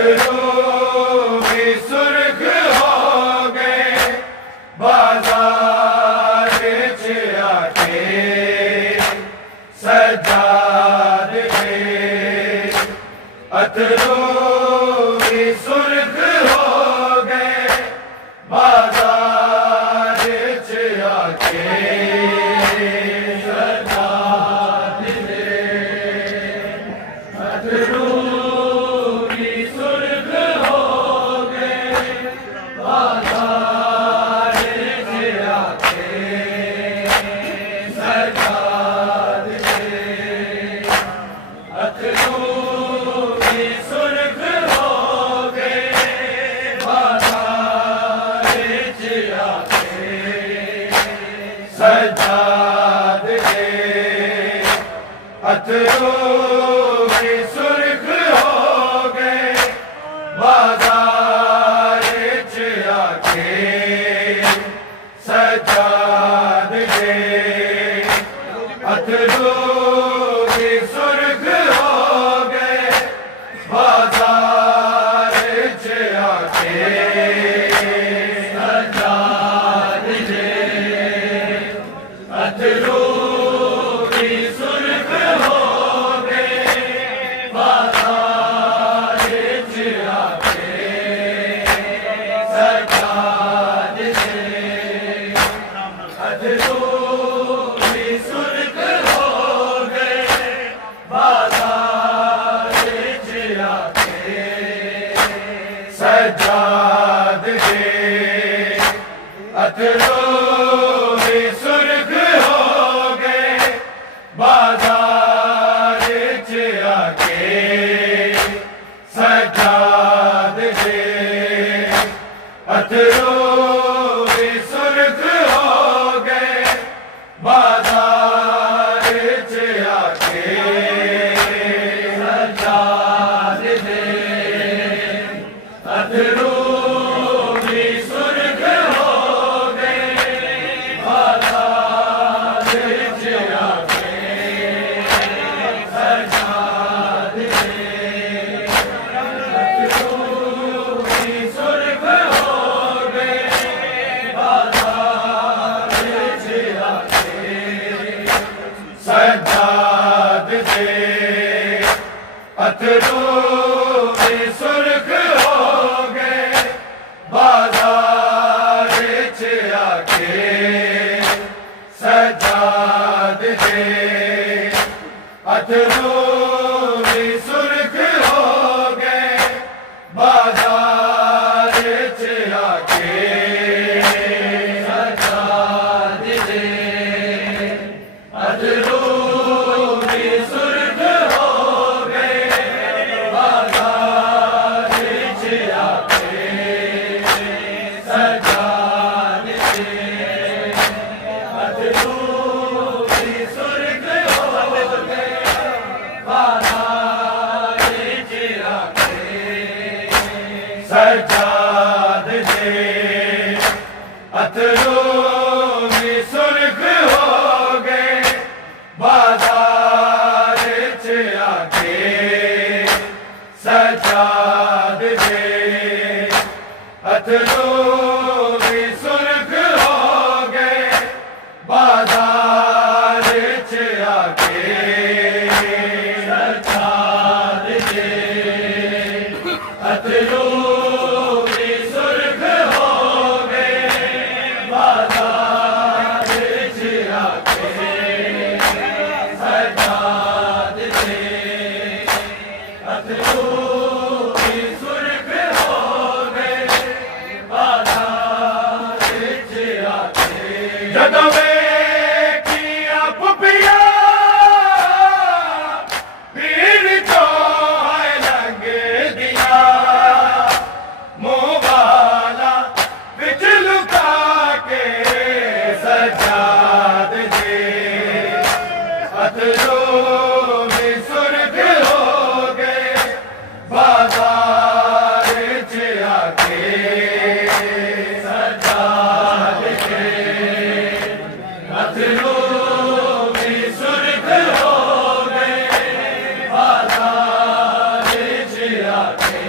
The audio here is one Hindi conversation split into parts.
अथरू भी सुर्ख हो गए बाजार च आके सजाद के। अथरू भी सुर्ख हो गए बाजार च आके सजाद के। अथरू सजाद के। अथरू भी सुर्ख हो गए बाजार च आके सजाद के। अथरू भी सुर्ख हो गए बाजार च आके सजाद के। अथरू भी सुर्ख हो गए बाजार च आके सजाद के। अथरू भी सुर्ख हो गए बाजार च आके सजाद के। अथरू भी सुर्ख हो गए बाजार च आके सजाद के। अथरू भी सुर्ख हो गए बाजार च आके सजाद के। अथरू भी सुर्ख हो गए बाजार च आके सजाद के। अथरू भी सुर्ख हो गए बाजार च आके सजाद के। अथरू भी सुर्ख हो गए बाजार च आके सजाद के। अथरू भी सुर्ख हो गए बाजार च आके सजाद के। अथरू भी सुर्ख हो गए बाजार च आके सजाद के। अथरू भी सुर्ख हो गए बाजार च आके सजाद के। अथरू भी सुर्ख हो गए बाजार च आके सजाद के। अथरू भी सुर्ख हो गए बाजार च आके सजाद के। अथरू भी सुर्ख हो गए बाजार च आके सजाद के। अथरू भी सुर्ख हो गए बाजार च आके। जदों वेखिया पुपिया पीर चो है लंघ दिया मुँह वाला बिच लुका के सजाद के। अथरू भी सुर्ख हो गए बाजार च आके सजाद के। अथरू भी सुर्ख हो गए बाजार च आके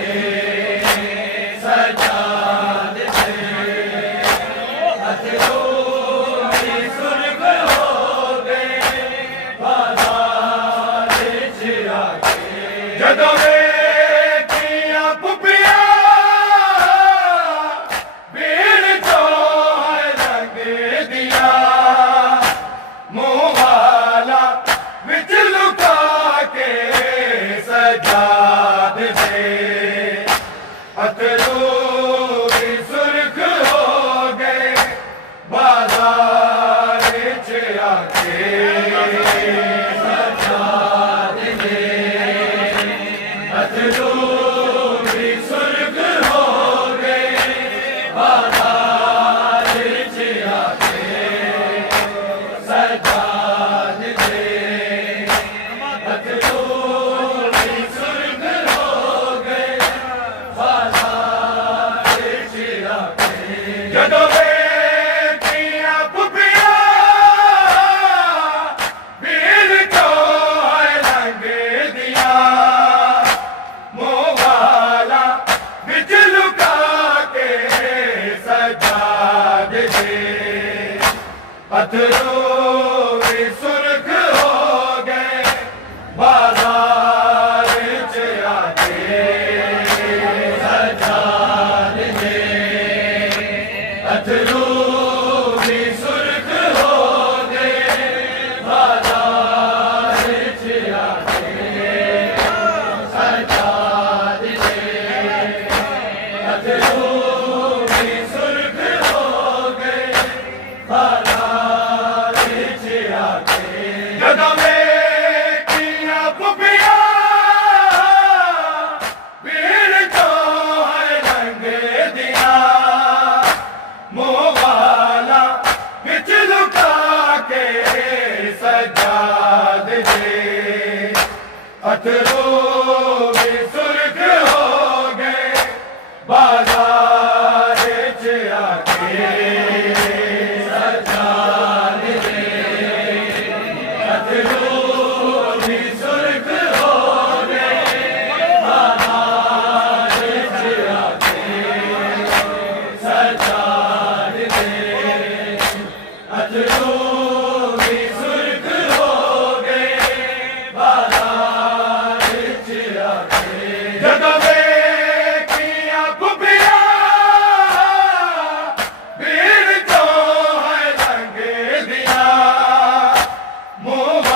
सजाद दे अथरू भी सुर्ख हो गए बाजार च आके सजाद दे अथरू भी सुर्ख हो गए बाजार च आके सजाद दे अथरू ਜਦੋਂ ਵੇਖੀਆਂ ਪੁੱਪੀਆਂ ਵੀਰ ਚੋਂ ਲੰਘਦੀਆਂ ਮੂੰਹ ਵਾਲਾ ਵਿੱਚ ਲੁਕਾ ਕੇ ਸਜਾਦ ਦੇ ਅਥਰੂ ਵੀ ਸੁਰਖ ਹੋ ਗਏ ਬਾਜ਼ਾਰ ਚ ਆ ਕੇ ਸਜਾਦ ਦੇ अथरू भी सुर्ख हो गए बाजार च आके सजाद दे अथरू भी सुर्ख हो गए बाजार च आके ਜਦੋਂ ਵੇਖੀਆਂ ਪੁੱਪੀਆਂ ਵੀਰ ਚੋਂ ਲੰਘਦੀਆਂ ਮੂੰਹ ਵਾਲਾ ਵਿੱਚ ਲੁਕਾ ਕੇ ਸਜਾਦ ਦੇ ਅਥਰੂ ਵੀ ਸੁਰਖ ਹੋ ਗਏ ਬਾਜ਼ਾਰ ਚ ਆਕੇ ਸਜਾਦ ਦੇ ਅਥਰੂ ਵੀ ਸੁਰਖ ਹੋ ਗਏ ਬਾਜ਼ਾਰ ਚ ਆਕੇ सजाद दे अथरू भी सुर्ख हो गए बाजार च आके ਜਦੋਂ ਵੇਖੀਆਂ ਪੁੱਪੀਆਂ ਵੀਰ ਚੋਂ ਲੰਘਦੀਆਂ ਮੂੰਹ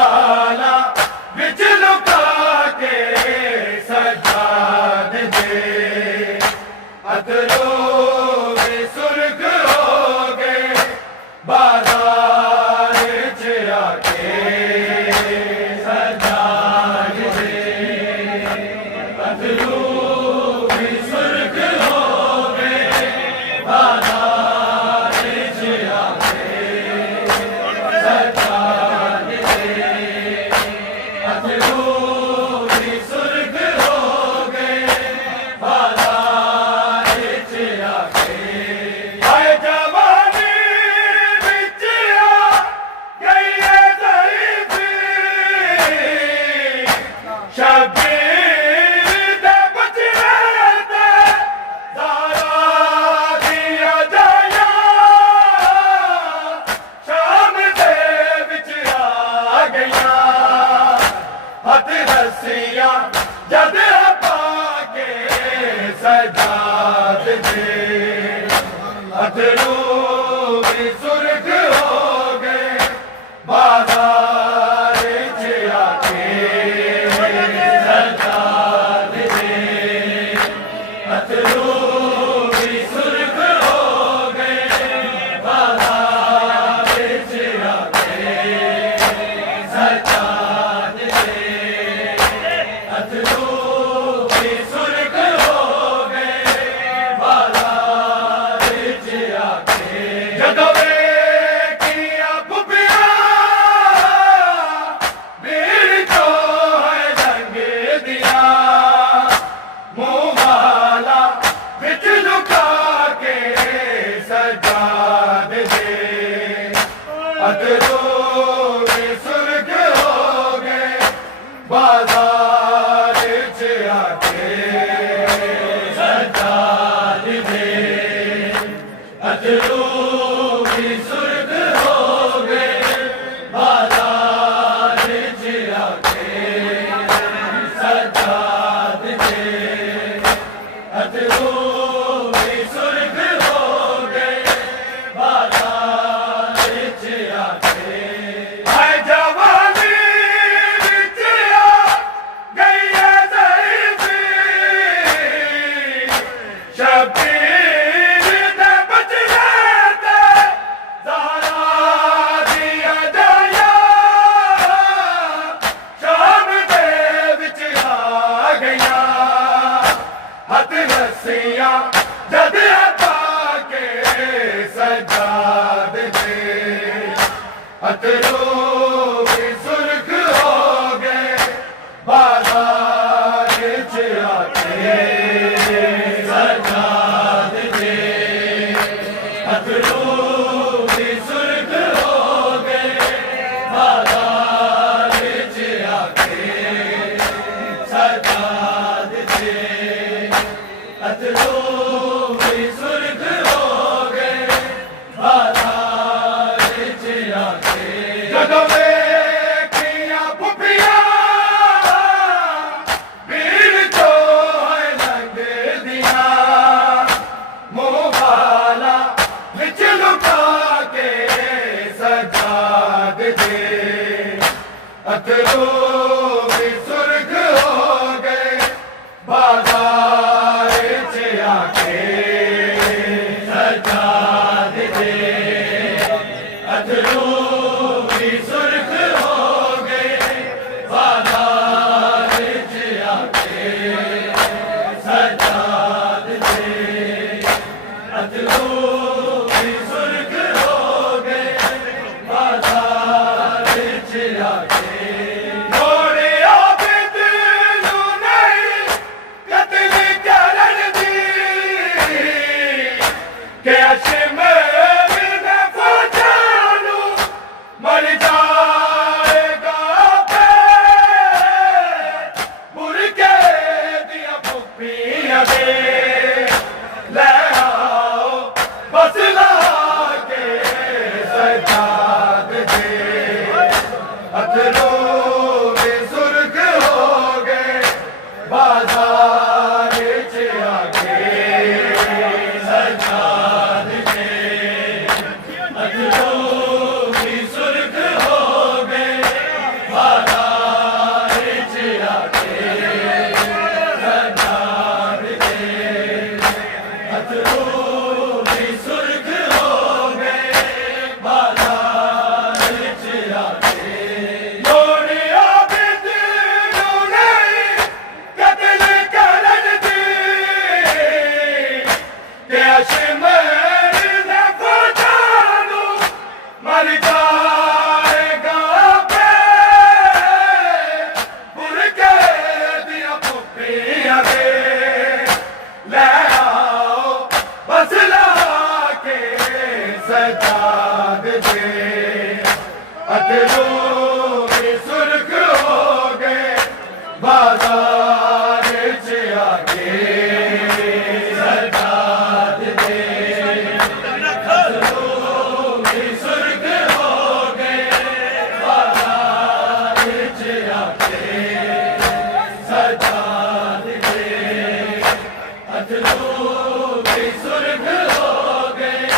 अथरू भी सुर्ख हो गए बाजार च आके सजाद दे अथरू भी सुर्ख हो गए बाजार च आके सजाद दे अथरू भी सुर्ख हो गए बाजार च आके सजाद दे अथरू भी सुर्ख हो गए बाजार च आके सजाद दे अथरू भी सुर्ख हो गए बाजार च आके सजाद दे अथरू भी सुर्ख हो गए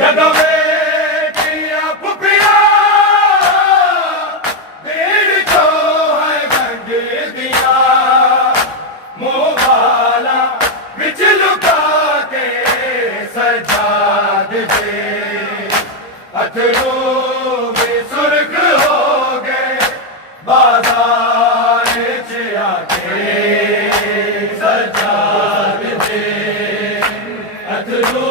जदों बेटियां पुपिया भीड़ चो है गंज दिया मुँह वाला बिच लुका के सजाद दे अथरू भी सुर्ख हो गए बाजार च आके सजाद दे अथरू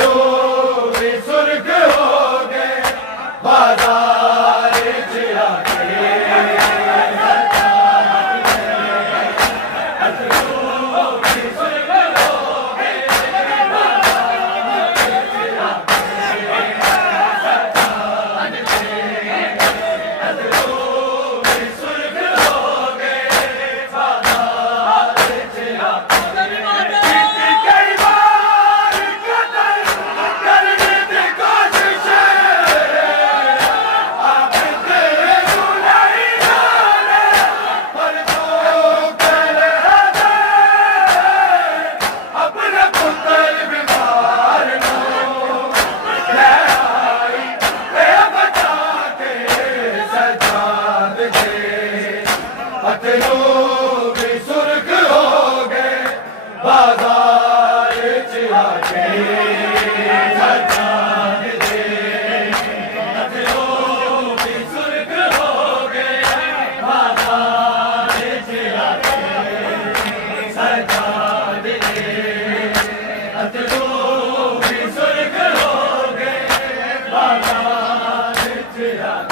अथरू भी सुर्ख हो गए बाजार च आके अथरू भी सुर्ख हो गए अथरू भी सुर्ख हो गए बाजार च आके सरकार दे अथरू भी सुर्ख हो गए बाजार च आके सरकार दे अथरू भी सुर्ख हो गए बाजार च आके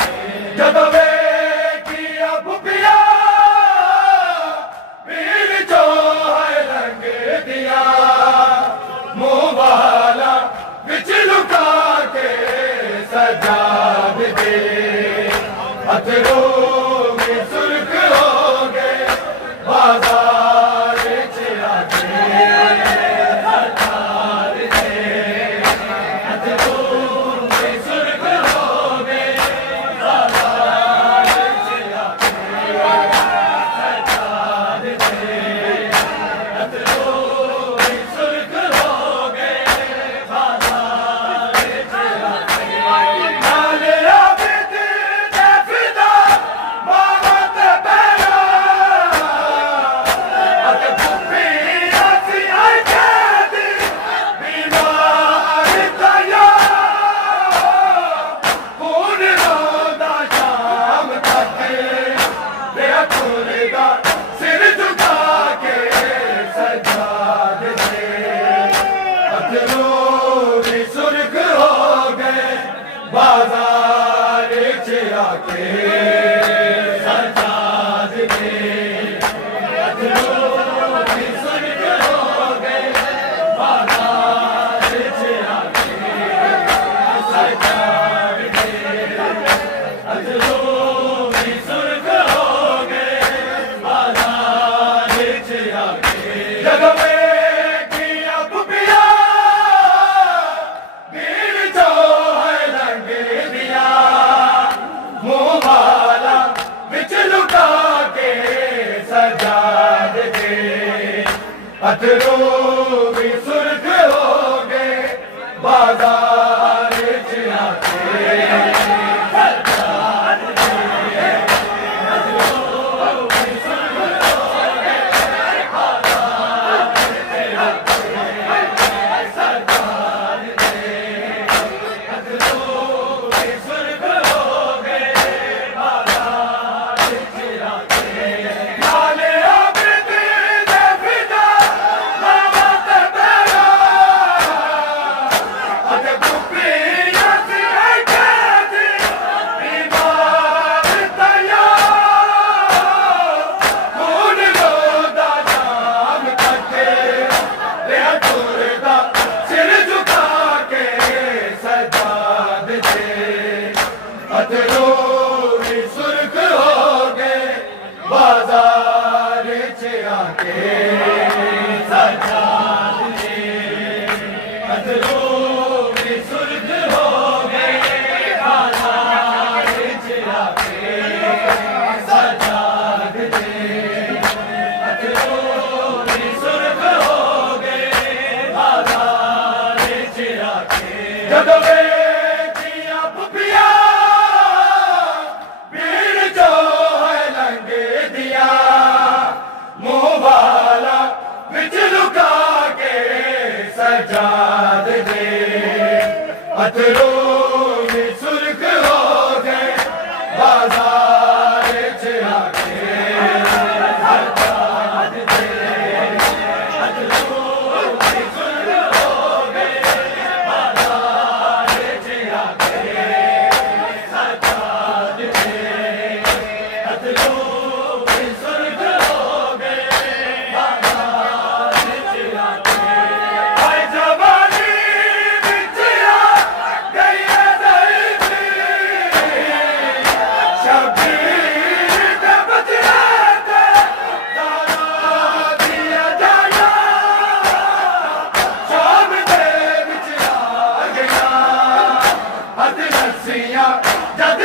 नाले बाजार च आके सजाद दे अथरू भी सुर्ख हो गए बाजार च आके सजाद दे अथरू भी सुर्ख हो गए बाजार च आके जग में किया पुपिया अथरू भी सुर्ख हो गए बाजार च आके सरकार दे अथरू भी सुर्ख हो गए बाजार च आके सरकार दे अथरू भी सुर्ख हो गए बाजार च आके नाले अथरू भी सुर्ख हो गए बाजार च आके सजाद दे अथरू भी सुर्ख हो गए बाजार च आके सजाद दे अथरू भी सुर्ख हो गए बाजार च आके जदों सजाद दे अथरू भी सुर्ख हो गए बाजार च आके सजाद दे अथरू भी सुर्ख हो गए जद रस्सियां जद